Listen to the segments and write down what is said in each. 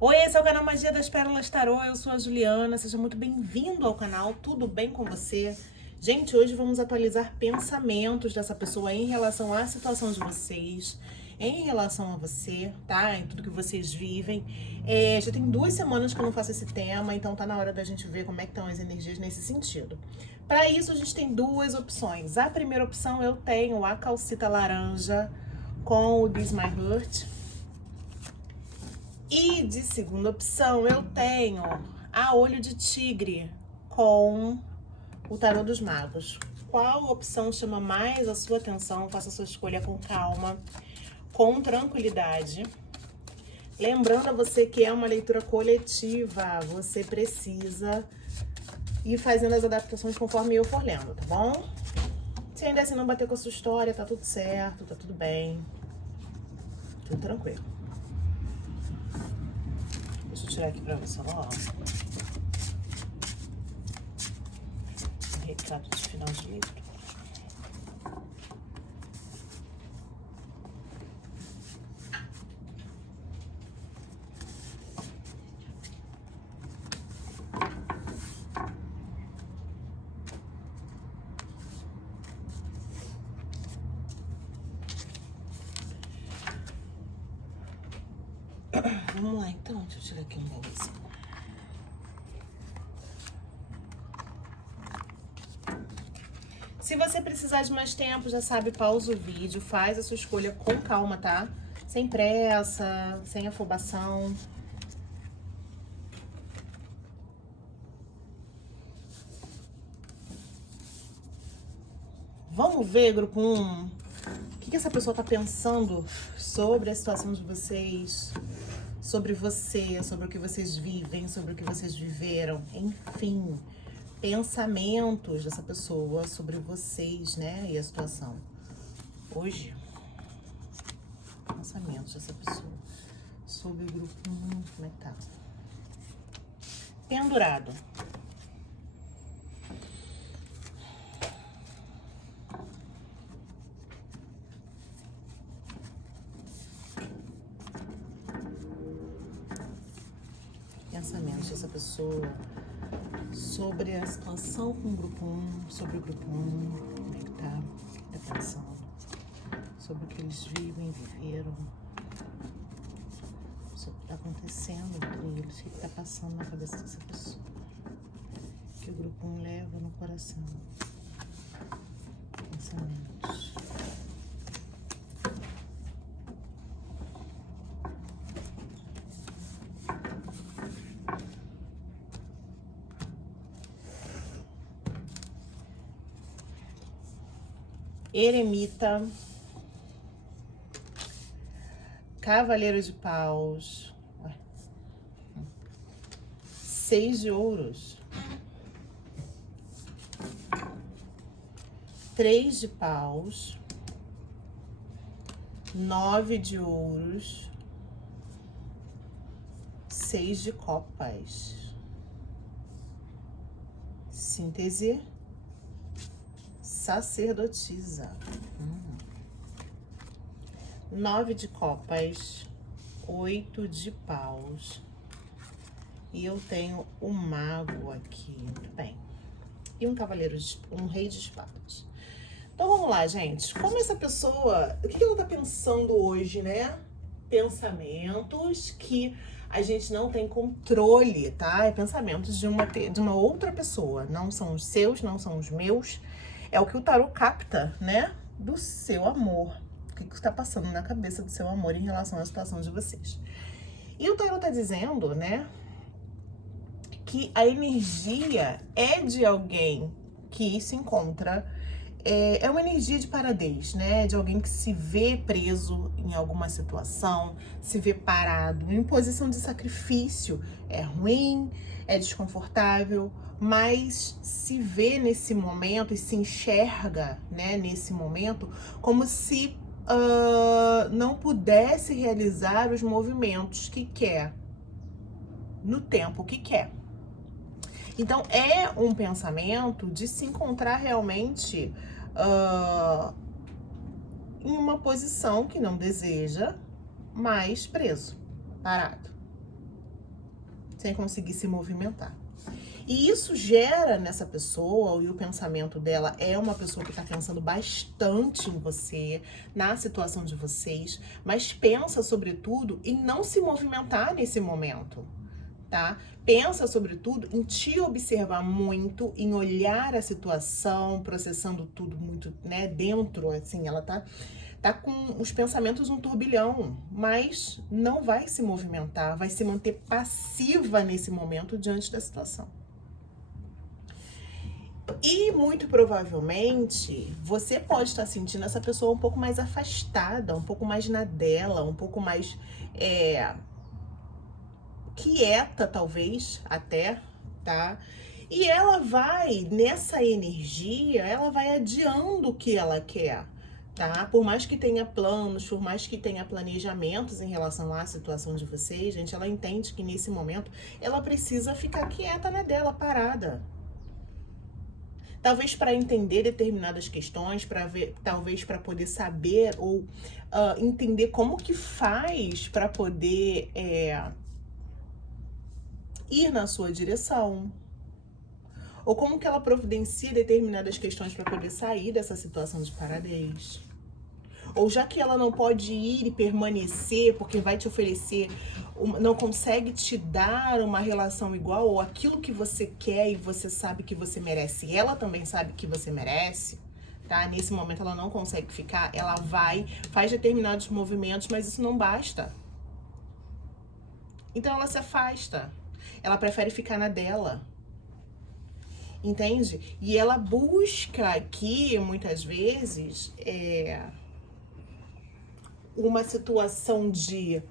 Oi, esse é o canal Magia das Pérolas Tarô, eu sou a Juliana, seja muito bem-vindo ao canal, tudo bem com você? Gente, hoje vamos atualizar pensamentos dessa pessoa em relação à situação de vocês, em relação a você, tá? Em tudo que vocês vivem. Já tem 2 semanas que eu não faço esse tema, então tá na hora da gente ver como é que estão as energias nesse sentido. Para isso, a gente tem 2 opções. A primeira opção eu tenho a calcita laranja com o This My Heart. E de segunda opção eu tenho a olho de tigre com o tarô dos magos. Qual opção chama mais a sua atenção? Faça a sua escolha com calma, com tranquilidade. Lembrando a você que é uma leitura coletiva, você precisa ir fazendo as adaptações conforme eu for lendo, tá bom? Se ainda assim não bater com a sua história, tá tudo certo, tá tudo bem, tudo tranquilo. Deixa eu tirar aqui pra você, ó. Recado de final de leitura. Vamos lá, então. Deixa eu tirar aqui um negocinho. Se você precisar de mais tempo, já sabe, pausa o vídeo, faz a sua escolha com calma, tá? Sem pressa, sem afobação. Vamos ver, grupo 1, o que essa pessoa tá pensando sobre a situação de vocês, sobre você, sobre o que vocês vivem, sobre o que vocês viveram, enfim, pensamentos dessa pessoa sobre vocês, né, e a situação. Hoje, pensamentos dessa pessoa sobre o grupo 1, como é que tá? Pendurado. Pensamentos dessa pessoa sobre a situação com o grupo 1, sobre o grupo 1, como é que tá? O que tá pensando? Sobre o que eles vivem, viveram, sobre o que tá acontecendo entre eles, o que tá passando na cabeça dessa pessoa, que o grupo 1 leva no coração. Pensamentos. Eremita, Cavaleiro de Paus, 6 de ouros, 3 de paus, 9 de ouros, 6 de copas. Síntese, sacerdotisa. 9 de copas, 8 de paus. E eu tenho o mago aqui, muito bem. E um um rei de espadas. Então vamos lá, gente. Como essa pessoa, o que ela tá pensando hoje, né? Pensamentos que a gente não tem controle, tá? É pensamentos de uma outra pessoa. Não são os seus, não são os meus. É o que o tarô capta, né? Do seu amor. O que está passando na cabeça do seu amor em relação à situação de vocês. E o tarô tá dizendo, né? Que a energia é de alguém que se encontra... É uma energia de paradez, né? De alguém que se vê preso em alguma situação, se vê parado, em posição de sacrifício. É ruim, é desconfortável, mas se vê nesse momento e se enxerga, né, nesse momento, como se não pudesse realizar os movimentos que quer, no tempo que quer. Então, é um pensamento de se encontrar realmente em uma posição que não deseja, mas preso, parado. sem conseguir se movimentar. E isso gera nessa pessoa, e o pensamento dela é uma pessoa que está pensando bastante em você, na situação de vocês, mas pensa, sobretudo, em não se movimentar nesse momento, tá? Pensa, sobretudo, em te observar muito, em olhar a situação, processando tudo muito, né, dentro, assim, ela tá com os pensamentos um turbilhão, mas não vai se movimentar, vai se manter passiva nesse momento diante da situação. E muito provavelmente você pode estar sentindo essa pessoa um pouco mais afastada, um pouco mais na dela, um pouco mais quieta, talvez, até, tá? E ela vai, nessa energia, ela vai adiando o que ela quer, tá? Por mais que tenha planos, por mais que tenha planejamentos em relação à situação de vocês, gente, ela entende que nesse momento ela precisa ficar quieta na dela, parada. Talvez para entender determinadas questões, para ver, talvez para poder saber ou entender como que faz para poder ir na sua direção. Ou como que ela providencia determinadas questões para poder sair dessa situação de paradez. Ou já que ela não pode ir e permanecer porque vai te oferecer, não consegue te dar uma relação igual ou aquilo que você quer e você sabe que você merece, e ela também sabe que você merece, tá? Nesse momento ela não consegue ficar, ela vai, faz determinados movimentos, mas isso não basta. Então ela se afasta, ela prefere ficar na dela. Entende? E ela busca aqui, muitas vezes, uma situação de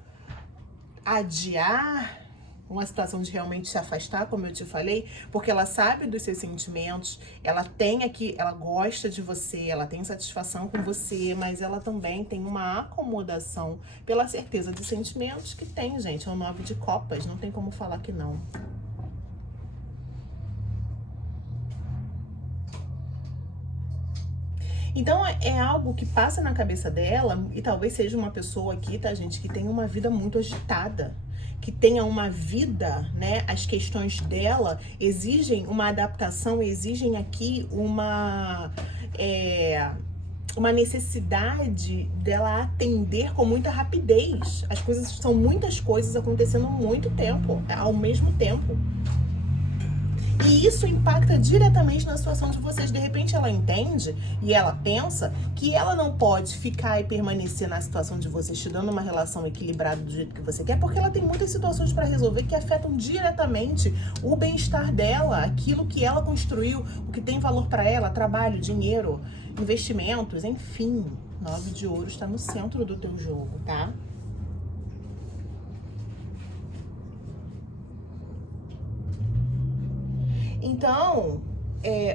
adiar, uma situação de realmente se afastar, como eu te falei, porque ela sabe dos seus sentimentos, ela tem aqui, ela gosta de você, ela tem satisfação com você, mas ela também tem uma acomodação pela certeza de sentimentos que tem, gente. É o 9 de copas, não tem como falar que não. Então, é algo que passa na cabeça dela, e talvez seja uma pessoa aqui, tá, gente, que tem uma vida muito agitada, que tenha uma vida, né, as questões dela exigem uma adaptação, exigem aqui uma necessidade dela atender com muita rapidez. As coisas, são muitas coisas acontecendo muito tempo, ao mesmo tempo. E isso impacta diretamente na situação de vocês. De repente ela entende e ela pensa que ela não pode ficar e permanecer na situação de vocês, te dando uma relação equilibrada do jeito que você quer, porque ela tem muitas situações para resolver que afetam diretamente o bem-estar dela, aquilo que ela construiu, o que tem valor para ela, trabalho, dinheiro, investimentos, enfim. 9 de ouros está no centro do teu jogo, tá? Então,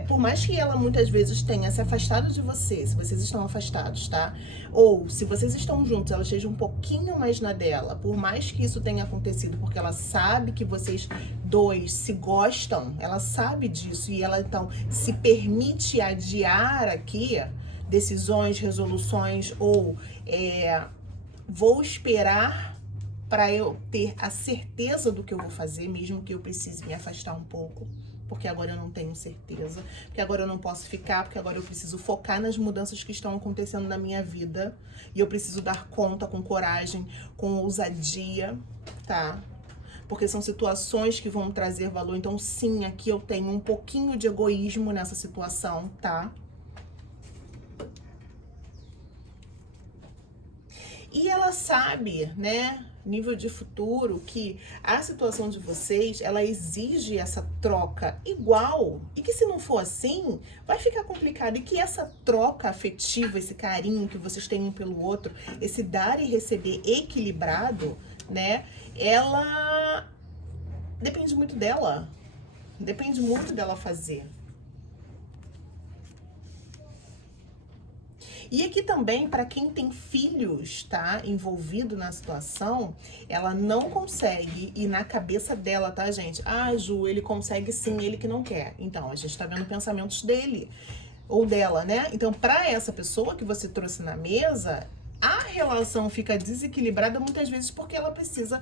por mais que ela muitas vezes tenha se afastado de você, se vocês estão afastados, tá? Ou se vocês estão juntos, ela esteja um pouquinho mais na dela, por mais que isso tenha acontecido, porque ela sabe que vocês dois se gostam, ela sabe disso, e ela então se permite adiar aqui decisões, resoluções, ou vou esperar para eu ter a certeza do que eu vou fazer, mesmo que eu precise me afastar um pouco, porque agora eu não tenho certeza, porque agora eu não posso ficar, porque agora eu preciso focar nas mudanças que estão acontecendo na minha vida, e eu preciso dar conta com coragem, com ousadia, tá? Porque são situações que vão trazer valor. Então, sim, aqui eu tenho um pouquinho de egoísmo nessa situação, tá? E ela sabe, né, nível de futuro, que a situação de vocês, ela exige essa troca igual, e que se não for assim, vai ficar complicado, e que essa troca afetiva, esse carinho que vocês têm um pelo outro, esse dar e receber equilibrado, né, ela depende muito dela, depende muito dela fazer. E aqui também, para quem tem filhos, tá, envolvido na situação, ela não consegue, e na cabeça dela, tá, gente? Ah, Ju, ele consegue sim, ele que não quer. Então, a gente tá vendo pensamentos dele ou dela, né? Então, para essa pessoa que você trouxe na mesa, a relação fica desequilibrada muitas vezes porque ela precisa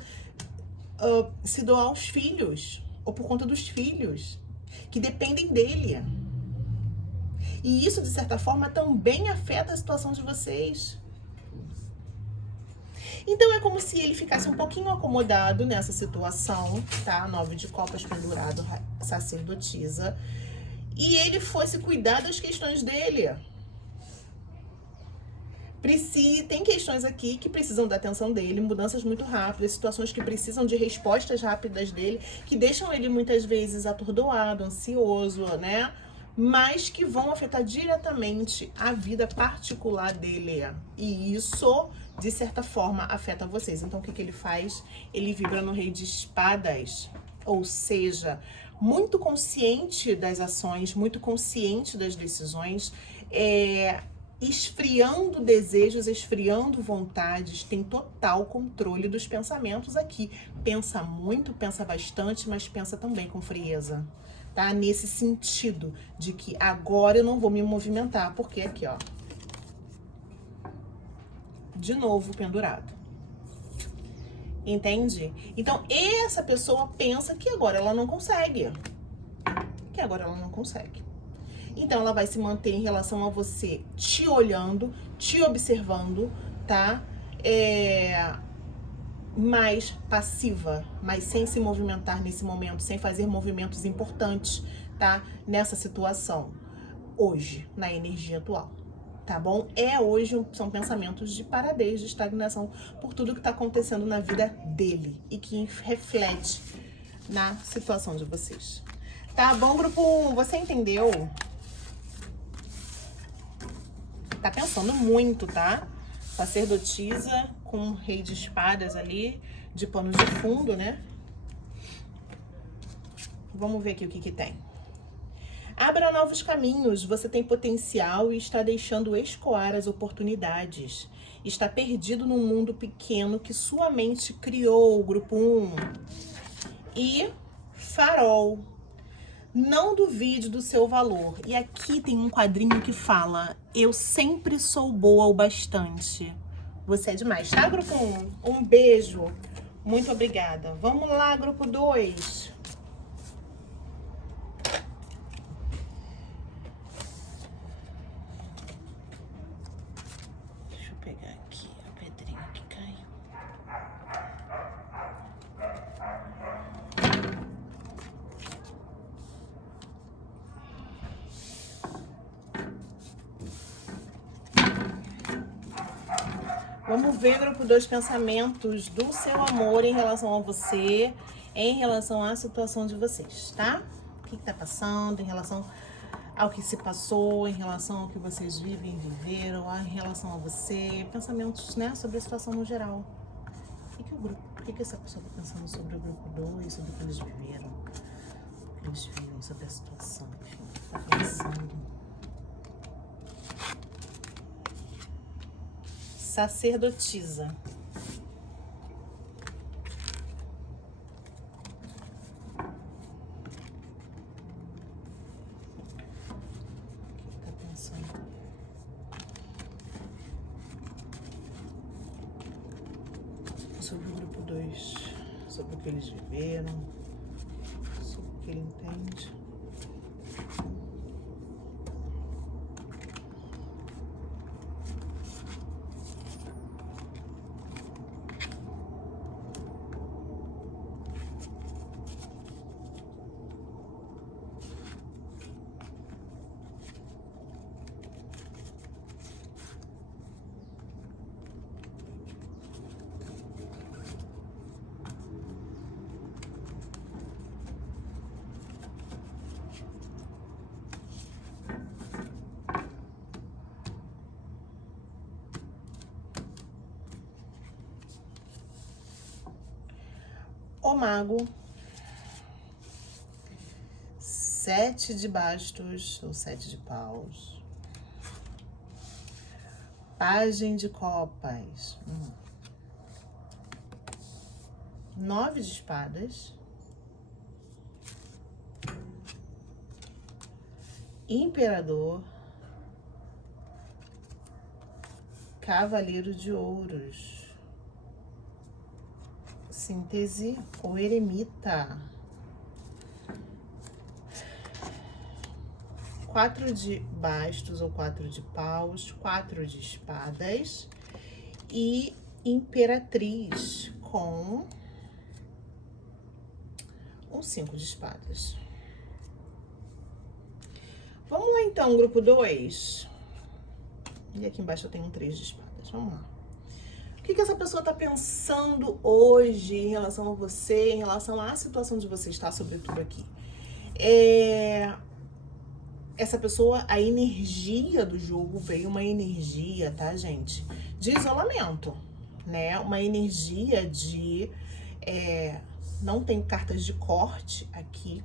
se doar aos filhos, ou por conta dos filhos, que dependem dele. E isso, de certa forma, também afeta a situação de vocês. Então, é como se ele ficasse um pouquinho acomodado nessa situação, tá? 9 de copas pendurado, sacerdotisa. E ele fosse cuidar das questões dele. Tem questões aqui que precisam da atenção dele, mudanças muito rápidas, situações que precisam de respostas rápidas dele, que deixam ele muitas vezes atordoado, ansioso, né? Mas que vão afetar diretamente a vida particular dele. E isso, de certa forma, afeta vocês. Então, o que ele faz? Ele vibra no Rei de Espadas, ou seja, muito consciente das ações, muito consciente das decisões, esfriando desejos, esfriando vontades, tem total controle dos pensamentos aqui. Pensa muito, pensa bastante, mas pensa também com frieza, tá? Nesse sentido de que agora eu não vou me movimentar, porque aqui, ó, de novo pendurado. Entende? Então, essa pessoa pensa que agora ela não consegue. Então, ela vai se manter em relação a você, te olhando, te observando, tá? Mais passiva, mas sem se movimentar nesse momento, sem fazer movimentos importantes, tá? Nessa situação, hoje, na energia atual, tá bom? Hoje, são pensamentos de paradez, de estagnação, por tudo que tá acontecendo na vida dele e que reflete na situação de vocês. Tá bom, grupo 1? Você entendeu? Tá pensando muito, tá? Sacerdotisa com Rei de Espadas ali, de pano de fundo, né? Vamos ver aqui o que tem. Abra novos caminhos, você tem potencial e está deixando escoar as oportunidades. Está perdido num mundo pequeno que sua mente criou, grupo 1. E Farol. Não duvide do seu valor. E aqui tem um quadrinho que fala: eu sempre sou boa o bastante. Você é demais, tá, grupo 1? Um beijo. Muito obrigada. Vamos lá, grupo 2. Deixa eu pegar aqui a pedrinha que caiu. Vamos ver, grupo 2, pensamentos do seu amor em relação a você, em relação à situação de vocês, tá? O que tá passando em relação ao que se passou, em relação ao que vocês vivem, viveram, em relação a você, pensamentos, né, sobre a situação no geral. O que essa pessoa tá pensando sobre o grupo 2, sobre o que eles viveram, o que eles viram, sobre a situação, enfim, o que tá pensando. Sacerdotisa. O que tá pensando? Sobre o grupo 2, sobre o que eles viveram, sobre o que ele entende. O mago, 7 de bastos ou 7 de paus, Pagem de copas, 9 de espadas, Imperador, Cavaleiro de ouros, síntese, o eremita. 4 de bastos ou 4 de paus, 4 de espadas e imperatriz com um 5 de espadas. Vamos lá então, grupo 2. E aqui embaixo eu tenho um 3 de espadas, vamos lá. O que essa pessoa tá pensando hoje em relação a você, em relação à situação de você estar, sobretudo aqui? Essa pessoa, a energia do jogo veio uma energia, tá, gente? De isolamento, né? Uma energia de... não tenho cartas de corte aqui,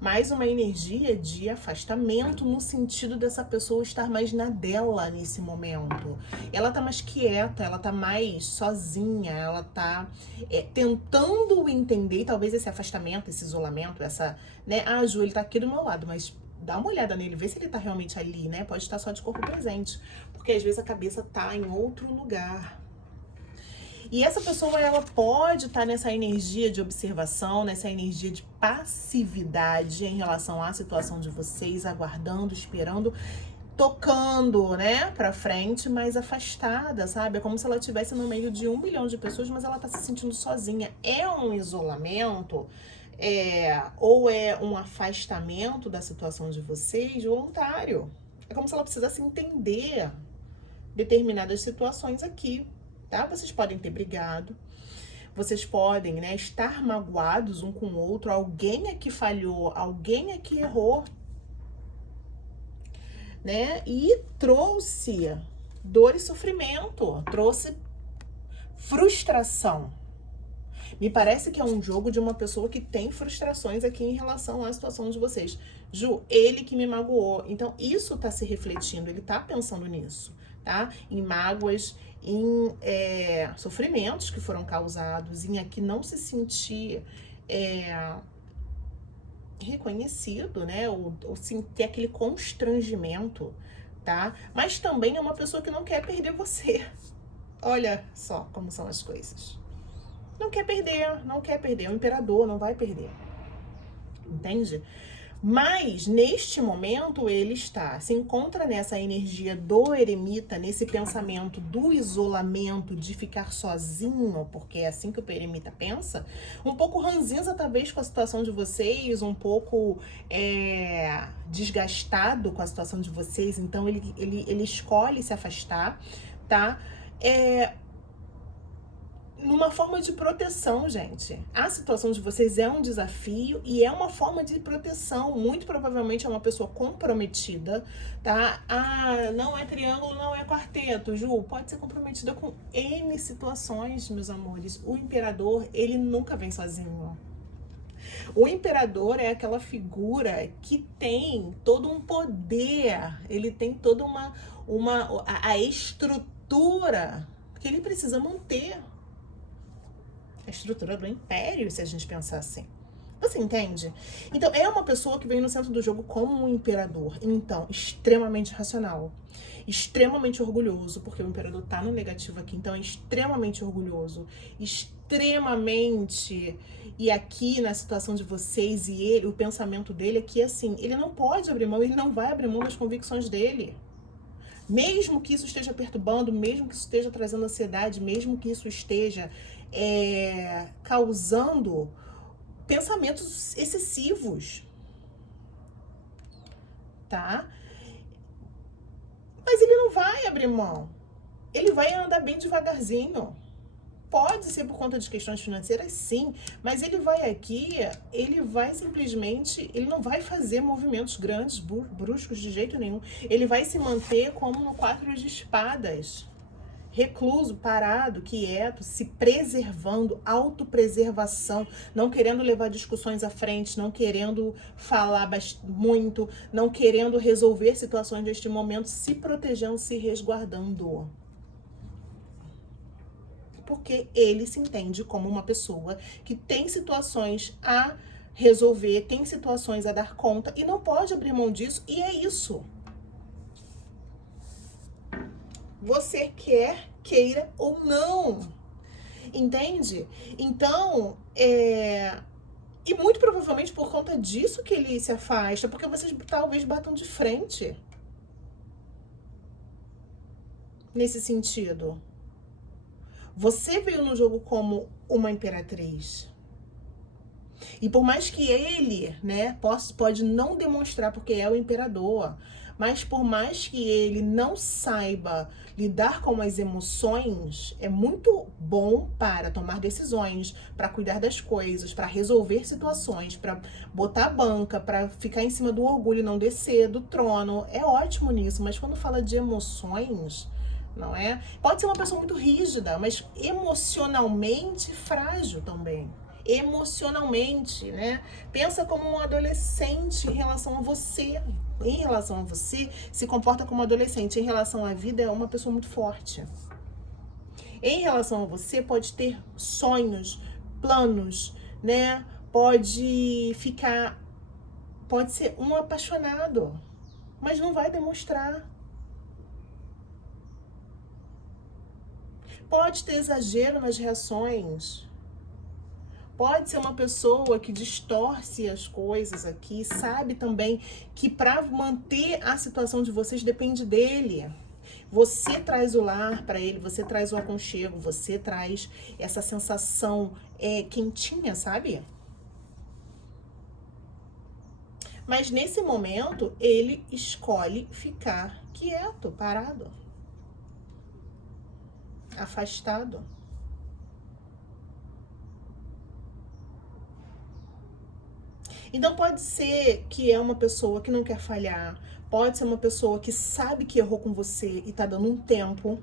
mas uma energia de afastamento no sentido dessa pessoa estar mais na dela nesse momento. Ela tá mais quieta, ela tá mais sozinha, ela tá tentando entender, talvez esse afastamento, esse isolamento, essa, né? Ah, Ju, ele tá aqui do meu lado, mas dá uma olhada nele, vê se ele tá realmente ali, né? Pode estar só de corpo presente, porque às vezes a cabeça tá em outro lugar. E essa pessoa, ela pode estar nessa energia de observação, nessa energia de passividade em relação à situação de vocês, aguardando, esperando, tocando, né, pra frente, mas afastada, sabe? É como se ela estivesse no meio de 1 bilhão de pessoas, mas ela tá se sentindo sozinha. É um isolamento, ou é um afastamento da situação de vocês voluntário. É como se ela precisasse entender determinadas situações aqui, tá? Vocês podem ter brigado, vocês podem, né, estar magoados um com o outro, alguém aqui falhou, alguém aqui errou, né? E trouxe dor e sofrimento, trouxe frustração. Me parece que é um jogo de uma pessoa que tem frustrações aqui em relação à situação de vocês. Ju, ele que me magoou. Então, isso tá se refletindo, ele tá pensando nisso, tá? Em mágoas, em sofrimentos que foram causados, em aqui não se sentir reconhecido, né? Ou ter aquele constrangimento, tá? Mas também é uma pessoa que não quer perder você. Olha só como são as coisas. Não quer perder, não quer perder. O imperador não vai perder. Entende? Mas, neste momento, ele se encontra nessa energia do eremita, nesse pensamento do isolamento, de ficar sozinho, porque é assim que o eremita pensa, um pouco ranzinza, talvez, com a situação de vocês, um pouco desgastado com a situação de vocês, então ele escolhe se afastar, tá? Numa forma de proteção, gente. A situação de vocês é um desafio e é uma forma de proteção. Muito provavelmente é uma pessoa comprometida, tá? Ah, não é triângulo, não é quarteto, Ju. Pode ser comprometida com N situações, meus amores. O imperador, ele nunca vem sozinho. O imperador é aquela figura que tem todo um poder, ele tem toda a estrutura que ele precisa manter. A estrutura do império, se a gente pensar assim. Você entende? Então, é uma pessoa que vem no centro do jogo como um imperador. Então, extremamente racional. Extremamente orgulhoso, porque o imperador tá no negativo aqui. Então, é extremamente orgulhoso. Extremamente... E aqui, na situação de vocês e ele, o pensamento dele é que, assim, ele não pode abrir mão, ele não vai abrir mão das convicções dele. Mesmo que isso esteja perturbando, mesmo que isso esteja trazendo ansiedade, mesmo que isso esteja causando pensamentos excessivos, tá? Mas ele não vai abrir mão. Ele vai andar bem devagarzinho. Pode ser por conta de questões financeiras, sim, mas ele vai aqui, ele vai simplesmente, ele não vai fazer movimentos grandes, bruscos de jeito nenhum. Ele vai se manter como no 4 de espadas, recluso, parado, quieto, se preservando, autopreservação, não querendo levar discussões à frente, não querendo falar muito, não querendo resolver situações neste momento, se protegendo, se resguardando. Porque ele se entende como uma pessoa que tem situações a resolver, tem situações a dar conta e não pode abrir mão disso, e é isso. Você queira ou não. Entende? Então, e muito provavelmente por conta disso que ele se afasta, porque vocês talvez batam de frente. Nesse sentido. Você veio no jogo como uma imperatriz. E por mais que ele, né, pode não demonstrar porque é o imperador, mas por mais que ele não saiba lidar com as emoções, é muito bom para tomar decisões, para cuidar das coisas, para resolver situações, para botar a banca, para ficar em cima do orgulho e não descer do trono. É ótimo nisso, mas quando fala de emoções, não é? Pode ser uma pessoa muito rígida, mas emocionalmente frágil também. Emocionalmente, né? Pensa como um adolescente em relação a você. Em relação a você, se comporta como um adolescente. Em relação à vida, é uma pessoa muito forte. Em relação a você, pode ter sonhos, planos, né? Pode ser um apaixonado, mas não vai demonstrar. Pode ter exagero nas reações. Pode ser uma pessoa que distorce as coisas aqui, sabe também que para manter a situação de vocês depende dele. Você traz o lar para ele, você traz o aconchego, você traz essa sensação quentinha, sabe? Mas nesse momento, ele escolhe ficar quieto, parado, afastado. Então pode ser que é uma pessoa que não quer falhar, pode ser uma pessoa que sabe que errou com você e tá dando um tempo.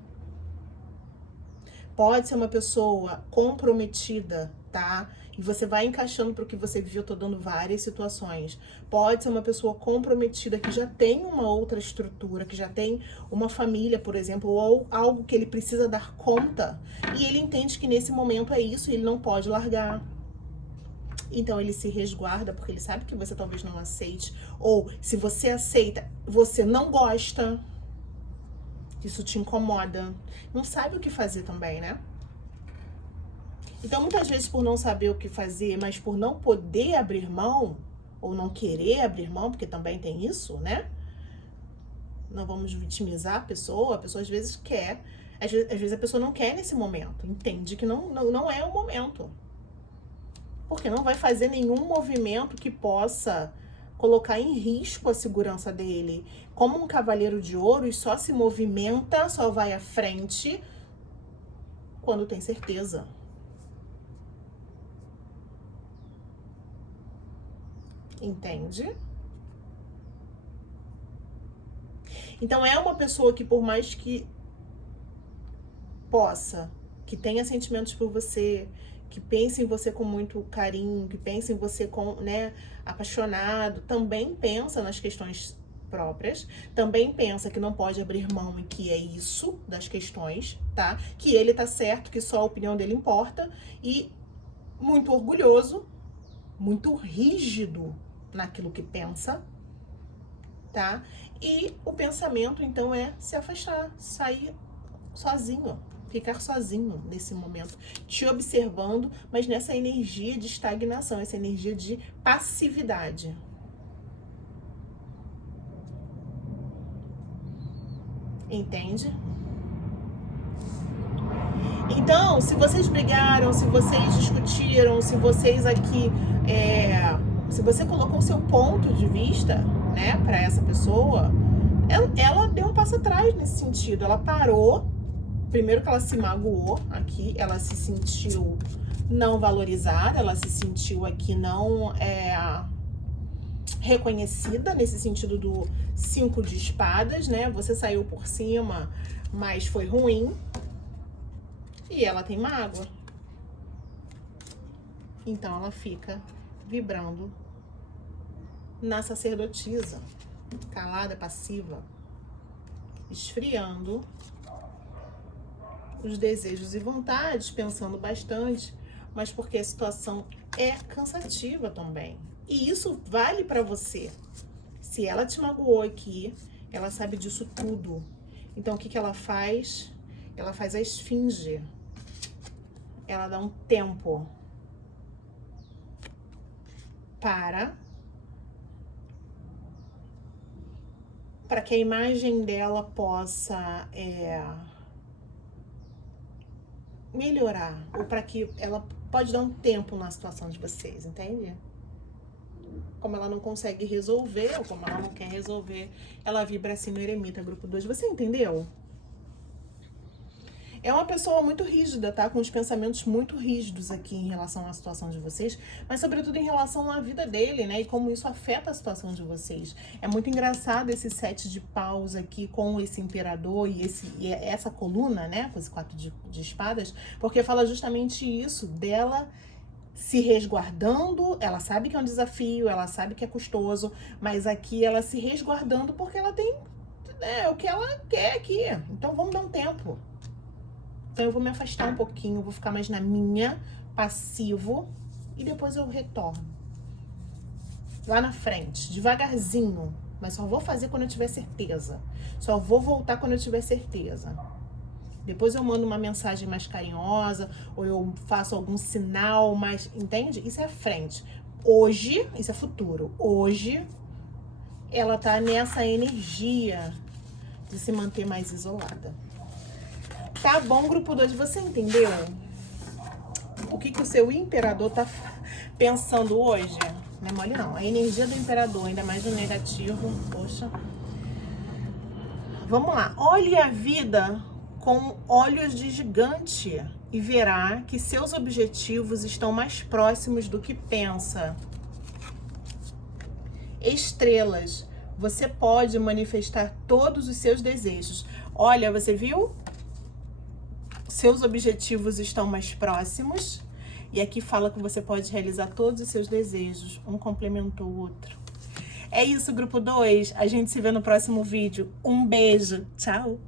Pode ser uma pessoa comprometida, tá? E você vai encaixando para o que você viveu, tô dando várias situações. Pode ser uma pessoa comprometida que já tem uma outra estrutura, que já tem uma família, por exemplo, ou algo que ele precisa dar conta. E ele entende que nesse momento é isso e ele não pode largar. Então ele se resguarda porque ele sabe que você talvez não aceite. Ou se você aceita, você não gosta. Isso te incomoda. Não sabe o que fazer também, né? Então muitas vezes por não saber o que fazer, mas por não poder abrir mão, ou não querer abrir mão, porque também tem isso, né? Não vamos vitimizar a pessoa às vezes quer. Às vezes a pessoa não quer nesse momento. Entende que não é o momento. Porque não vai fazer nenhum movimento que possa colocar em risco a segurança dele. Como um cavaleiro de ouros só se movimenta, só vai à frente quando tem certeza. Entende? Então é uma pessoa que por mais que possa, que tenha sentimentos por você, que pense em você com muito carinho, que pense em você com, né, apaixonado, também pensa nas questões próprias, também pensa que não pode abrir mão e que é isso das questões, tá? Que ele tá certo, que só a opinião dele importa e muito orgulhoso, muito rígido naquilo que pensa, tá? E o pensamento, então, é se afastar, sair sozinho. Ficar sozinho nesse momento, te observando, mas nessa energia de estagnação, essa energia de passividade. Entende? Então, se vocês brigaram, se vocês discutiram, se vocês aqui, se você colocou o seu ponto de vista, né, para essa pessoa, ela deu um passo atrás nesse sentido, ela parou. Primeiro que ela se magoou aqui, ela se sentiu não valorizada, ela se sentiu aqui não reconhecida nesse sentido do 5 de espadas, né? Você saiu por cima, mas foi ruim. E ela tem mágoa. Então ela fica vibrando na sacerdotisa, calada, passiva, esfriando os desejos e vontades, pensando bastante, mas porque a situação é cansativa também. E isso vale para você. Se ela te magoou aqui, ela sabe disso tudo. Então, o que ela faz? Ela faz a esfinge. ela dá um tempo para que a imagem dela possa melhorar, ou para que ela pode dar um tempo na situação de vocês, entende? Como ela não consegue resolver, ou como ela não quer resolver, ela vibra assim no eremita, grupo 2. Você entendeu? É uma pessoa muito rígida, tá? Com os pensamentos muito rígidos aqui em relação à situação de vocês, mas sobretudo em relação à vida dele, né? E como isso afeta a situação de vocês. É muito engraçado esse 7 de paus aqui com esse imperador e essa coluna, né? Com esse 4 de espadas, porque fala justamente isso, dela se resguardando. Ela sabe que é um desafio, ela sabe que é custoso, mas aqui ela se resguardando porque ela tem o que ela quer aqui. Então vamos dar um tempo. Então eu vou me afastar um pouquinho, vou ficar mais na minha, passivo, e depois eu retorno. Lá na frente, devagarzinho, mas só vou fazer quando eu tiver certeza. Só vou voltar quando eu tiver certeza. Depois eu mando uma mensagem mais carinhosa, ou eu faço algum sinal mais, entende? Isso é a frente. Hoje, isso é futuro. Hoje, ela tá nessa energia de se manter mais isolada. Tá bom, grupo 2, você entendeu o que o seu imperador tá pensando hoje? Não é mole não, a energia do imperador, ainda mais no negativo, poxa. Vamos lá, olhe a vida com olhos de gigante e verá que seus objetivos estão mais próximos do que pensa. Estrelas, você pode manifestar todos os seus desejos. Olha, você viu? Seus objetivos estão mais próximos. E aqui fala que você pode realizar todos os seus desejos. Um complementou o outro. É isso, grupo 2. A gente se vê no próximo vídeo. Um beijo. Tchau.